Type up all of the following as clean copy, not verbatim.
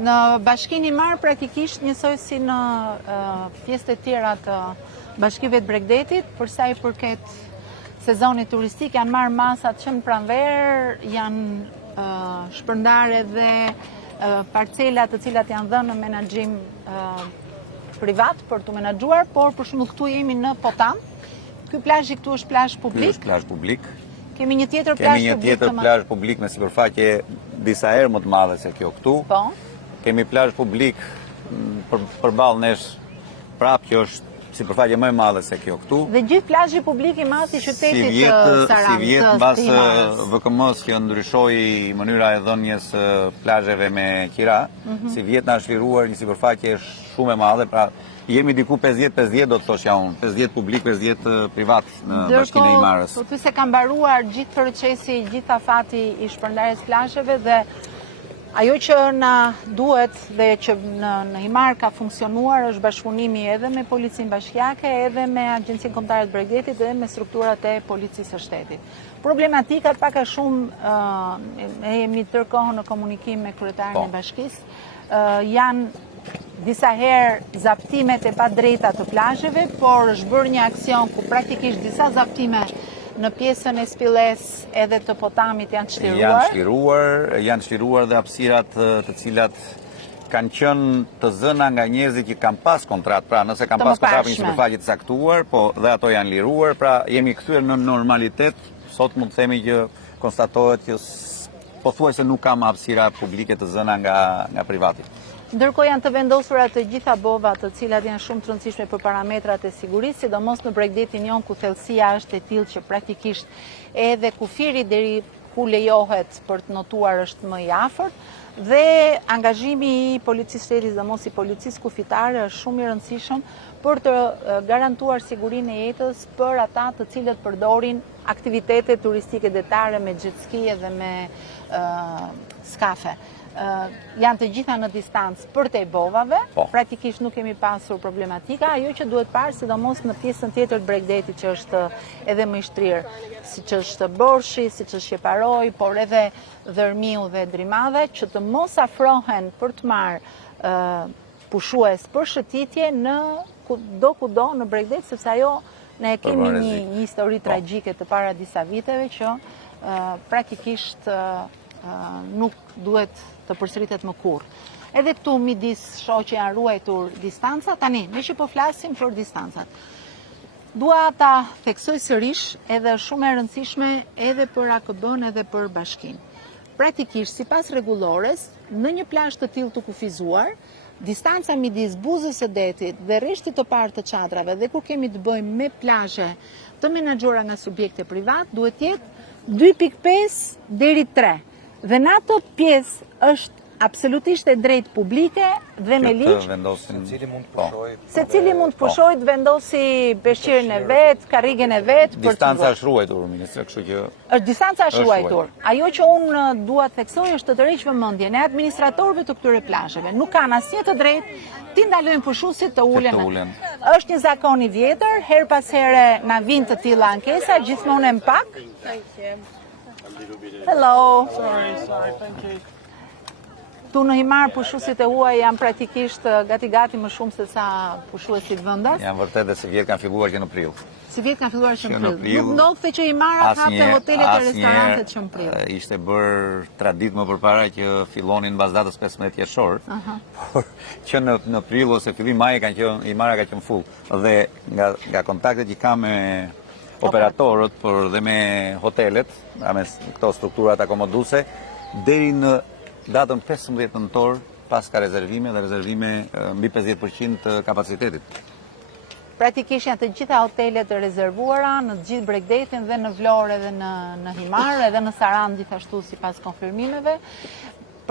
Në Bashkinë Himar praktikisht njësoj si në pjesët e tjera të bashkive të Bregdetit, për sa i përket sezonit turistik, janë marrë masat që në pranverë, janë shpërndarë edhe parcelat të cilat janë dhënë në menaxhim privat për të menaxhuar, por për shembull këtu jemi në Potam. Ky plazhi këtu është plazh publik. Ky është plazh publik. Kemi një tjetër plazh publik me sipërfaqe disa herë më të madhe se kjo këtu. Po. Kemi plazh publik përballë nesh prapë që është sipërfaqe më e madhe se kjo këtu. Dhe gjithë plazhi publik i madh i qytetit Sarandë. Si vjet mbas VKM-s që ndryshoi mënyra e dhënies plazheve me qira, si vjet na është liruar një sipërfaqe shumë e madhe, pra jemi diku 50-50 do të thoshja unë, 50 publik, 50 privat në Bashkinë e Himarës. Po se ka mbaruar gjithë procesi, gjithë afati i shpërndarjes plazheve dhe ajo që na duhet dhe që në Himar ka funksionuar është bashkëpunimi edhe me Policinë Bashkiake, edhe me Agjencinë Kombëtare të Bregdetit dhe me strukturat e Policisë së Shtetit. Problematikat pak a shumë jemi tërkohën në komunikim me kryetarin e bashkisë, janë disa herë zaptimet e padrejta të plazheve, por është bërë një aksion ku praktikisht disa zaptime në pjesën e Spilles edhe të Potamit janë çliruar. Janë çliruar dhe hapësirat të cilat kanë qenë të zëna nga njerëzit që kanë pas kontratë, pra nëse kanë pas kontratë për një sipërfaqe të caktuar, po dhe ato janë liruar, pra jemi kthyer në normalitet. Sot mund të themi që konstatohet që pothuajse nuk kam hapësira publike të zëna nga privati. Ndërkohë janë të vendosura të gjitha bova të cilat janë shumë të rëndësishme për parametrat e sigurisë, sidomos në Bregdetin jon ku thellësia është e tillë që praktikisht edhe kufiri deri ku lejohet për të notuar është më i afërt dhe angazhimi i Policisë Shtetit dhe mos i Policisë Kufitare është shumë i rëndësishëm për të garantuar sigurinë e jetës për ata të cilët përdorin aktivitete turistike detare me jet ski dhe me skafe. Janë të gjitha në distancë për te bovave, praktikisht nuk kemi pasur problematika, ajo që duhet parë, sidomos në pjesën tjetër të Bregdetit që është edhe më i shtrirë, si që është Borshi, si që është Shqeparoj, por edhe Dhërmiu dhe Drimadhe, që të mos afrohen për të marrë pushues për shëtitje në kudo në Bregdet, sepse ajo ne kemi një histori tragjike të para disa viteve që praktikisht nuk duhet të përsëritet më kurrë. Edhe këtu midis shoqë janë ruajtur distanca, tani ne që po flasim për distancat. Dua ta theksoj sërish edhe shumë e rëndësishme edhe për AKB-n edhe për bashkinë. Praktikisht sipas rregullores, në një plazh të tillë të kufizuar, distanca midis buzës së detit dhe rreshtit të parë të çadrave dhe kur kemi të bëjmë me plazhe të menaxhuara nga subjekte privat, duhet të jetë 2.5 deri 3. Dhe në ato pjesë është absolutisht e drejtë publike dhe me ligj. Secili mund të pushojë të vendosi peshqirin e vet, karrigen e vet. Distanca është ruajtur, ministre, kështu që distanca është ruajtur. Ajo që unë dua të theksoj është të tërheq vëmendjen e administratorëve të këtyre plazheve. Nuk kanë asnjë të drejtë ti ndalojnë pushuesit të ulen. Është një zakon i vjetër, her pas here na vijnë të tilla ankesa, gjithmonë më pak. Hello. Sorry, thank you. Tu në Himar pushuesit e huaj janë praktikisht gati më shumë se sa pushuesit vendas. Janë vërtet dhe si vjet kanë filluar që në prill. Si vjet kanë filluar që në prill. Nuk ndodhte që Himara hapte hotelet e restorantet që në prill. Ishte bërë tradit më përpara që fillonin mbas datës 15 qershor. Por që në prill ose fillim maj Himara ka qenë full. Dhe nga kontaktet që kam me operatorët, por dhe me hotelet, me këto strukturat akomoduese, deri në datën 15 nëntor pas ka rezervime dhe rezervime mbi 50% të kapacitetit. Praktikisht janë të gjitha hotelet të rezervuara në të gjithë Bregdetin dhe në Vlorë edhe në Himar edhe në Sarandë gjithashtu sipas konfirmimeve.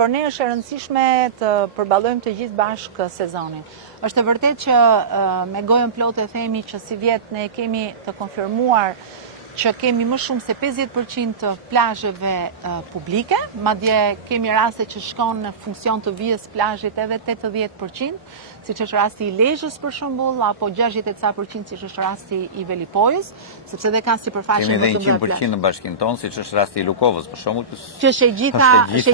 Për ne është e rëndësishme të përballojmë të gjithë bashkë sezonin. Është e vërtet që me gojën plotë e themi që si vjet ne kemi të konfirmuar që kemi më shumë se 50% të plazheve publike, madje kemi raste që shkon në funksion të vijës plazhit edhe 80%, siç është rasti i Lezhës për shembull, apo 60% siç është rasti i Velipojës, sepse dhe kanë sipërfaqe Kemi edhe 100% në bashkinë tonë, siç është rasti i Lukovës për shembull, që është e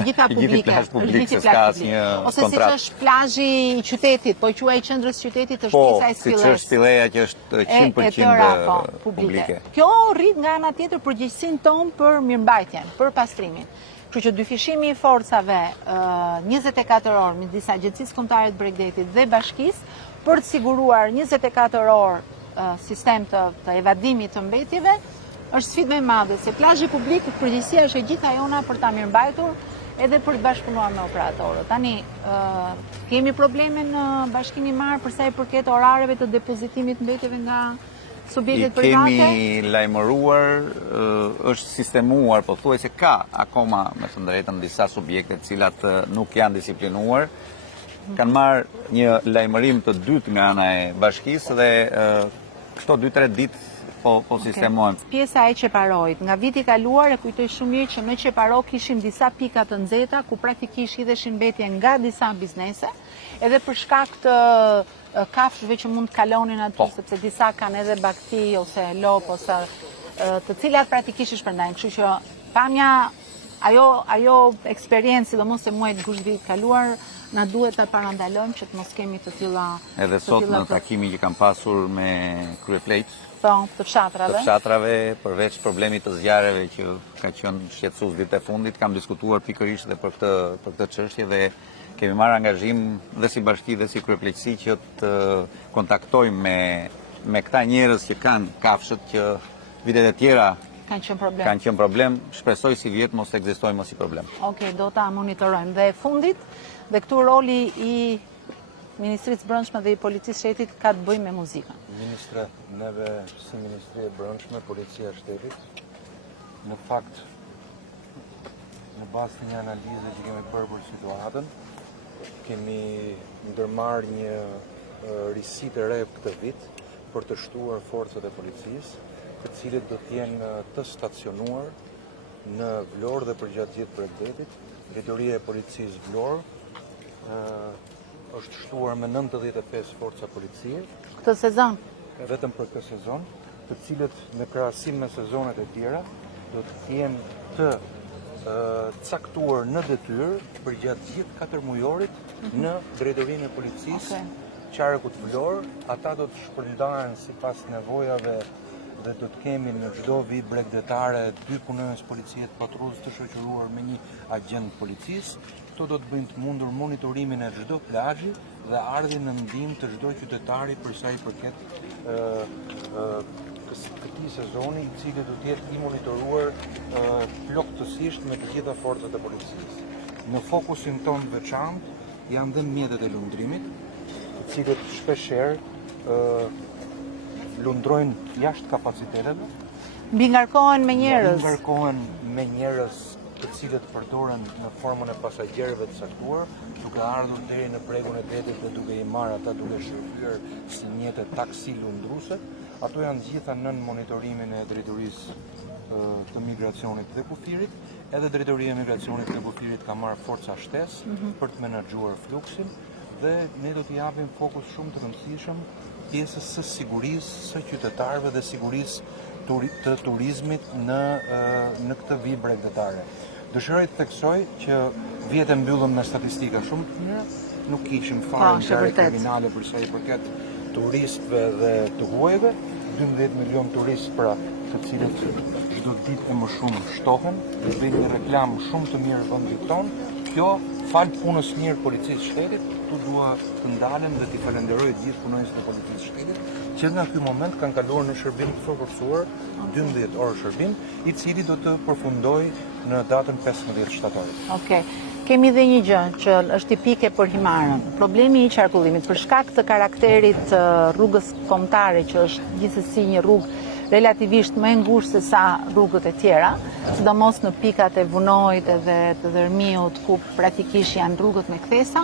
gjitha publike, se ska asnjë ose siç është plazhi i qytetit, po quaj qendrës qytetit është po, pjesa e siç Spilleres. është Spilleja që është 100% publike. Kjo rrit nga ana tjetër përgjegjësinë tonë për mirëmbajtjen, për pastrimin. Kështu që dyfishimi i forcave 24 orë midis disa agjencisë kombëtare të Bregdetit dhe bashkisë për të siguruar 24 orë sistem të evadimit të mbetjeve është sfidë më e madhe, se plazhi publik përgjegjësia është e gjitha jona për ta mirëmbajtur edhe për të bashkëpunuar me operatorët. Tani kemi probleme në Bashkimin e Marë për sa i përket orareve të depozitimit mbetjeve nga subjektet private. Kemi lajmëruar, është sistemuar, po thuaj se ka akoma me të drejtën disa subjekte të cilat nuk janë disiplinuar. Kanë marrë një lajmërim të dytë nga ana e bashkisë dhe këto 2-3 ditë po sistemojmë. Pjesa e Qeparojit, nga viti kaluar e kujtoj shumë mirë që në Qeparo kishim disa pika të nxehta ku praktikisht hidheshin mbetje nga disa biznese, edhe për shkak të kafshëve që mund të kalonin aty, sepse disa kanë edhe bakti ose lop ose të cilat praktikisht i shpërndajnë. Kështu që pamja ajo eksperiencë, sidomos se muajt gusht vit kaluar, na duhet ta parandalojmë që të mos kemi të tilla. Edhe sot në takimin që kam pasur me kryeplejt të fshatrave, përveç problemit të zjarreve që ka qenë shqetësues ditët e fundit, kam diskutuar pikërisht edhe për këtë çështje dhe kemi marrë angazhim dhe si bashki dhe si kryepleqësi që të kontaktojmë me këta njerëz që kanë kafshët që vitet e tjera kanë qenë problem. Shpresoj si vjet mos të ekzistojë mos i problem. Okej, do ta monitorojmë. Dhe fundit, dhe këtu roli i Ministrisë Brendshme dhe i Policisë Shtetit ka të bëjë me muzikën. Ministre, neve si Ministri e Brendshme, Policia e Shtetit, në fakt, në bazë të një analize që kemi bërë për situatën, kemi ndërmarrë një risi të re këtë vit për të shtuar forcat e policisë, të cilët do të jenë të stacionuar në Vlorë dhe përgjatë gjithë Bregdetit. Drejtoria e Policisë Vlorë është shtuar me 95 forca policie. Këtë sezon? Vetëm për këtë sezon, të cilët në krahasim me sezonet e tjera do të jenë të caktuar në detyrë përgjatë gjithë 4 mujorit në drejtorinë e policisë qarkut Vlorë. Ata do të shpërndahen sipas nevojave dhe do të kemi në çdo vit bregdetare 2 punonjës policie të patrullës të shoqëruar me një agent policisë. Këto do të bëjnë të mundur monitorimin e çdo plazhi dhe ardhin në ndihmë të çdo qytetari për sa i përket këtij sezoni, i cili do të jetë i monitoruar plotësisht me të gjitha forcat e policisë. Në fokusin tonë veçantë janë dhe mjetet e lundrimit, të cilët shpeshherë lundrojnë jashtë kapaciteteve. Mbingarkohen me njerëz. Mbingarkohen me njerëz të cilët përdoren në formën e pasagjerëve të caktuar, duke ardhur deri në pregun e detit dhe duke i marrë ata duke shërbyer si mjete taksi lundruese. Ato janë gjitha nën monitorimin e drejtorisë të migracionit dhe kufirit. Edhe drejtoria e migracionit dhe kufirit ka marrë forca shtesë për të menaxhuar fluksin dhe ne do t'i japim fokus shumë të rëndësishëm pjesës së sigurisë së qytetarëve dhe sigurisë të turizmit në këtë vit bregdetare. Dëshiroj të theksoj që vjet e mbyllëm me statistika shumë të mira, nuk kishim fare ngjarje kriminale për sa i përket turistëve dhe të huajve, 12 milion turistë pra të cilët çdo ditë e më shumë shtohen, dhe bëjnë një reklam shumë të mirë vendit tonë. Kjo fal punës mirë policisë shtetit, tu dua të ndalem dhe t'i falenderoj gjithë punonjësit e policisë shtetit, që nga ky moment kanë kaluar në shërbim të forcësuar, 12 orë shërbim, i cili do të përfundojë në datën 15 shtator. Okej. Kemi dhe një gjë që është tipike për Himarën. Problemi i qarkullimit për shkak të karakterit të rrugës kombëtare, që është gjithsesi një rrugë relativisht më e ngushtë se sa rrugët e tjera, sidomos në pikat e Vunojt edhe të Dërmiut, ku praktikisht janë rrugët me kthesa.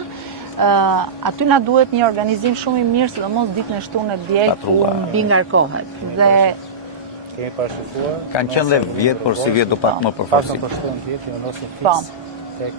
Aty na duhet një organizim shumë i mirë, sidomos ditën e shtunë e diel ku mbingarkohet. Dhe Kemi parashikuar. Kanë qenë dhe vjet, por si vjet do pak më përfarsi. Pak më përshtuar në vjet, i vendosin Po. fiks tek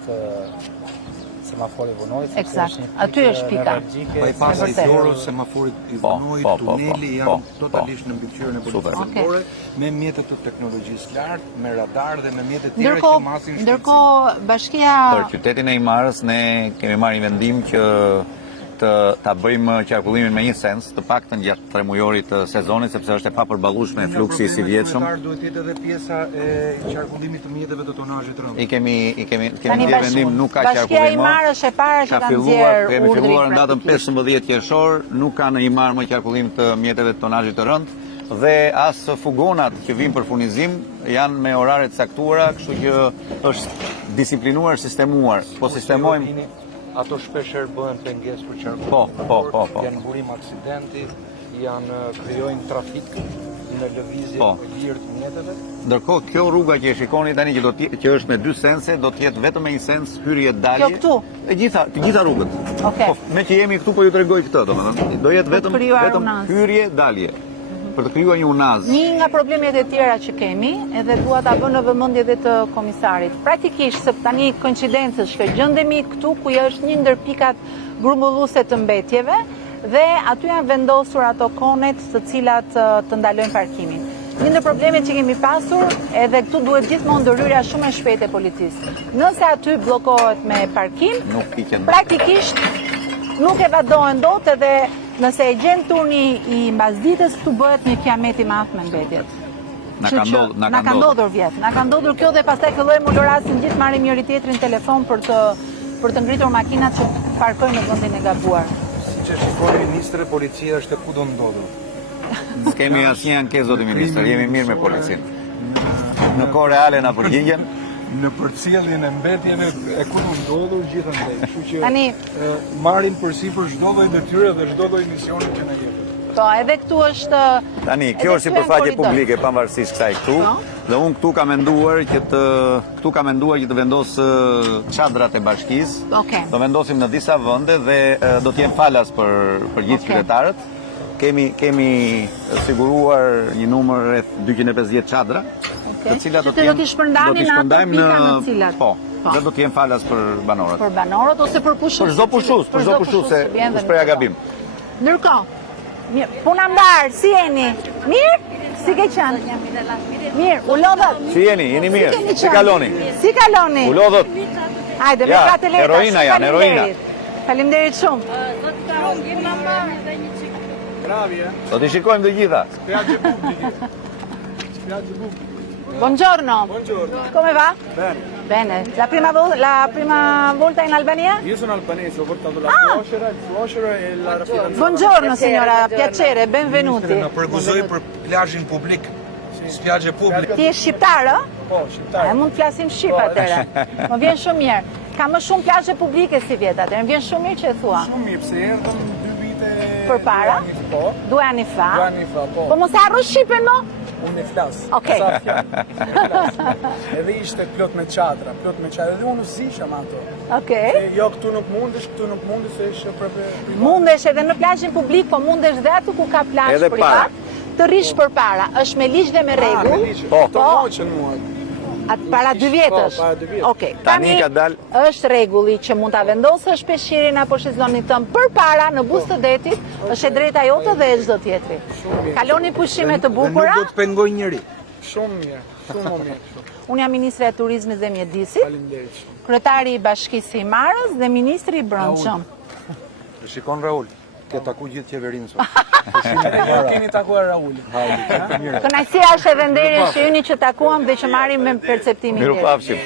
semafori Vonojit. Eksakt. Aty është pika. Po i pasi vërtet. dorës, semaforit i Po, Vonojit, po, tuneli po, janë po, totalisht në mbikëqyrjen e Super. policisë vendore, me mjetet të teknologjisë lartë, me radar dhe me mjetet tjera që Ndërkohë, masin shpejtësi. ndërkohë bashkia Për qytetin e Imarës ne kemi marrë një vendim që ta bëjmë qarkullimin me një sens, të paktën gjatë 3 mujorit të sezonit, sepse është e papërballueshme me fluksi i si vjetshëm. Duhet jetë edhe pjesa e qarkullimit të mjeteve të tonazhit rënd. I kemi tani ndjer vendim, nuk ka Bashkia qarkullim e më. Imarës e para që Ka ka filluar, nxjerr kemi filluar urdhrin në datën praktikisht. 15 qershor, nuk ka në Imar më qarkullim të mjeteve të tonazhit të rënd dhe as fugonat që vinë për furnizim janë me orare të caktuara, kështu që është disiplinuar, sistemuar. Po sistemojmë. Ato shpeshherë bëhen pengesë për qarkullim. Po. Janë burim aksidenti, janë krijojnë trafik në lëvizje Po. të lirë të mjeteve. Ndërkohë kjo rruga që e shikoni tani që është me 2 sense, do të jetë vetëm me një sens hyrje dalje. Kjo këtu? Të gjitha rrugët. Okej. Po, me që jemi këtu po ju tregoj këtë, domethënë. Do jetë vetëm krijuar unaz. hyrje dalje. Për të krijuar një unaz. Një nga problemet e tjera që kemi, edhe dua ta vë në vëmendje edhe të komisarit. Praktikisht se tani koincidencës që gjendemi këtu ku është një ndër pikat grumbulluese të mbetjeve dhe aty janë vendosur ato konet të cilat të ndalojnë parkimin. Një ndër problemet që kemi pasur, edhe këtu duhet gjithmonë ndërhyrja shumë e shpejtë e policisë. Nëse aty bllokohet me parkim, Nuk piqen. praktikisht nuk evadohen dot edhe nëse e gjen turni i mbasditës, këtu bëhet një kiamet i madh me mbetjet. Na Kështu ka që ndodhur, na ka ndodhur vjet. Na ka ndodhur kjo dhe pastaj fillojmë olorasin gjithë marrim njëri tjetrin telefon për të ngritur makinat që parkojnë në vendin e gabuar. Siç e shikoni ministri, policia është e kudo ndodhur. S'kemi asnjë ankesë zoti ministër, jemi mirë me policinë. Në kohë reale na përgjigjen. Në përcjelljen e mbetjeve e kudo ndodhur gjithandaj. Kështu që Tani- marrin përsipër çdo lloj detyre dhe çdo lloj misioni që na jepet. Po, edhe këtu është Tani, kjo edhe është këtu janë sipërfaqe korridor. publike pavarësisht kësaj këtu. Po. Dhe unë këtu kam menduar që të vendos çadrat e bashkisë. Okej. Do vendosim në disa vende dhe do të jenë falas për gjithë Okej. qytetarët. Kemi siguruar një numër rreth 250 çadra, të cilat Që të do t'i shpërndani në ato pika në cilat. Po, dhe do të jenë falas për banorët. Për banorët ose për pushus. Për çdo pushus, se vjen dhe është preja në gabim. Ndërkohë, mirë, puna mbar, si jeni? Mirë? Si ke qenë? Mirë, u lodhët? Si jeni mirë? keni Si qenë? kaloni? Si kaloni? U lodhët? Hajde, me Ja, katë leta. heroina shumë janë, heroina. Faleminderit shumë. Do t'i shikojmë të gjitha. Buongiorno. Come va? Bene. La prima volta in Albania? Io sono albanese, ho portato la suocera, il suocero e la fidanzata. Buongiorno signora, piacere, benvenuti. Na përgëzoi për plazhin publik, spiagge publike. Ti je shqiptar, ë? Po, shqiptar. E mund të flasim shqip atëre. Më vjen shumë mirë. Ka më shumë plazhe publike si vjet atëre. Më vjen shumë mirë që e thua. Shumë mirë, pse erdhëm 2 vite Përpara? Po, 2 anni fa. 2 anni fa, po. Po mos e harro shqipen më? Unë e flas. Okej. Sa fjalë. Edhe ishte plot me çadra, edhe unë zisham ato. Okej. E jo këtu nuk mundesh, se ishte proprio Mundesh edhe në plazhin publik, po mundesh dhe atu ku ka plazh Edhe privat. Të rish përpara. Është me ligj dhe me rregull. Po. To noqen mua. Atë para 2 vjetësh. Po, para 2 vjet. Okej. Tani ka dal- Është rregulli që mund ta vendosësh peshqirin apo shezonin tëm përpara në buzë të detit, është e drejta jote dhe e çdo tjetri. Kaloni pushime të bukura. Nuk do të pengoj njëri. Shumë mirë, shumë më mirë. Unë jam ministre e turizmit dhe mjedisit, Faleminderit shumë. kryetari i Bashkisë së Imarës dhe ministri i brendshëm. Shikon Raul, ke taku gjithë qeverinë sot. Jo keni takuar Raulin. Kënaqësia është edhe nderi që jeni që takuam dhe që marrim me perceptimin tjetër. Mirupafshim.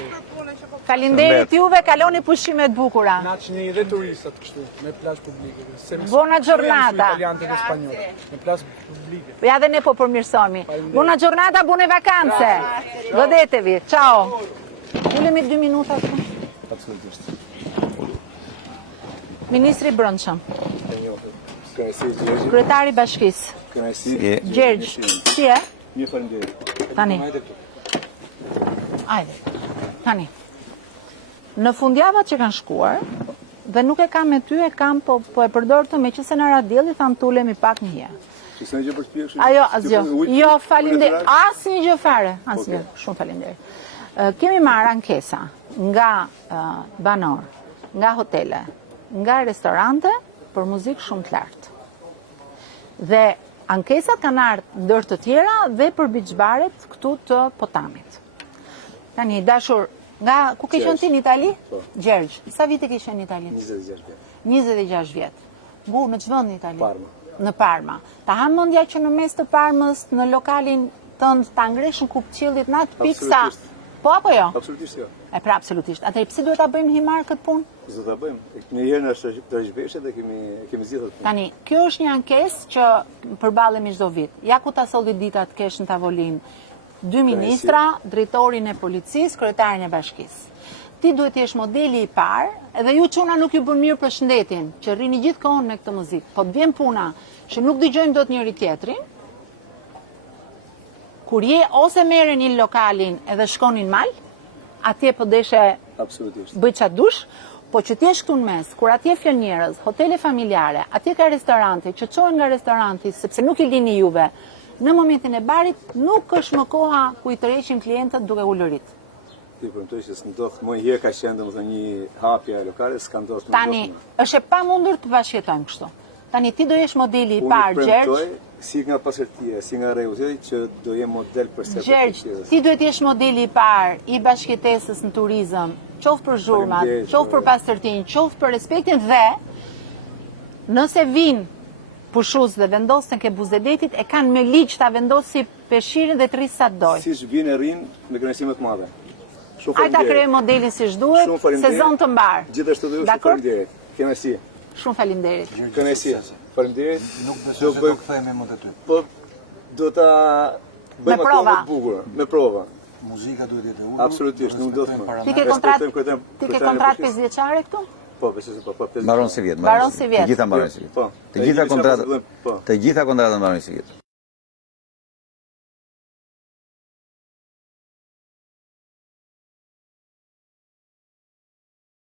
Faleminderit juve, kaloni pushime të bukura. Na që një dhe turistat kështu, me plazh publike. Buona giornata. Italianë dhe spanjoll, me plazh publike. Ja dhe ne po përmirësohemi. Buona giornata, buone vacanze. Godetevi. Ciao. Ulemi 2 minuta këtu. Absolutisht. Ministri i brendshëm, Kënaqësi, Gjergj. kryetari i Bashkisë, Kënaqësi. Gjergj. Si e? Mirë, faleminderit. Tani. Ajde. Tani. Në fundjavat që kanë shkuar, dhe nuk e kam me ty, e kam po e përdor të me që se në radhjeli, tham të ulemi pak një herë. S'ka gjë për të pirë kështu? Ajo, asgjë. Jo, falinderit. Natural? Asnjë gjë fare. Asgjë. Shumë faleminderit. Kemi marrë ankesa nga banor, nga hotele, nga restorante për muzikë shumë të lartë. Dhe ankesat kanë ardhur ndër të tjera dhe për beach baret këtu të Potamit. Tani dashur, nga ku ke qenë ti në Itali? Gjergj. Sa vite ke qenë në Itali? 26 vjet. 26 vjet. Gu në ç'vend në Itali? Parma. Në Parma. Ta ha mendja që në mes të Parmës, në lokalin tënd ta ngresh në kupçillit në atë pikë sa. Absolutisht. Po apo jo? Absolutisht jo. E pra absolutisht. Atëherë pse duhet ta bëjmë himar këtë punë? Zë ta bëjmë. Një herë na shveshje dhe kemi zgjidhur. Tani, kjo është një ankesë që përballemi çdo vit. Ja ku ta solli dita të kesh në tavolinë 2 ministra, drejtorin e policisë, kryetarin e bashkisë. Ti duhet të jesh modeli i parë, edhe ju çuna nuk ju bën mirë për shëndetin, që rrini gjithkohon me këtë muzikë. Po të vjen puna që nuk dëgjojmë dot njëri tjetrin. Kur je ose merreni lokalin edhe shkonin mal, atje po deshe Absolutisht. bëj çat dush, po që t'jesh këtu në mes, kur atje flen njerëz, hotele familjare, atje ka restorante, që çohen nga restoranti, sepse nuk i lini juve. Në momentin e barit nuk është më koha ku i tërheqim klientët duke ulërit. Ti premtoj që s'ndodh më herë ka qenë domethënë një hapje lokale, s'ka ndodhur. Tani, është e pamundur të bashkëjetojmë kështu. Tani ti do jesh modeli i parë, Unë Gjergj. premtoj si nga pasërtia, si nga rregullti që do jem model për se Gjergj, ti duhet jesh modeli i parë i bashkëjetesës në turizëm, qoftë për zhurmat, Faleminderit, qoftë për pastërtinë, qoftë për respektin dhe nëse vinë pushues dhe vendosën ke Buzedetit, e kanë me ligj ta vendosi peshirin dhe të rrisë sa të doj. Siç vjen e rrin me kënaqësi më të madhe. Shumë Ai ta faleminderit. krijoj modelin siç duhet, Shumë faleminderit. sezon të mbar. Gjithashtu dhe ju shumë Dakor? faleminderit. Kënaqësi. Shumë faleminderit. Kënaqësi. Faleminderit. Nuk besoj se do kthehemi më te ty. Po do ta Me bëjmë prova. akoma të bukur, me prova. Muzika duhet jetë e ulur. Absolutisht, nuk do të më. Ti ke kontratë 5 vjeçare këtu? Po, besoj se po. Mbaron si vjet. Mbaron si vjet. Të gjitha mbaron si vjet. Po. Të gjitha kontratat. Po. Të gjitha kontratat mbaron si vjet.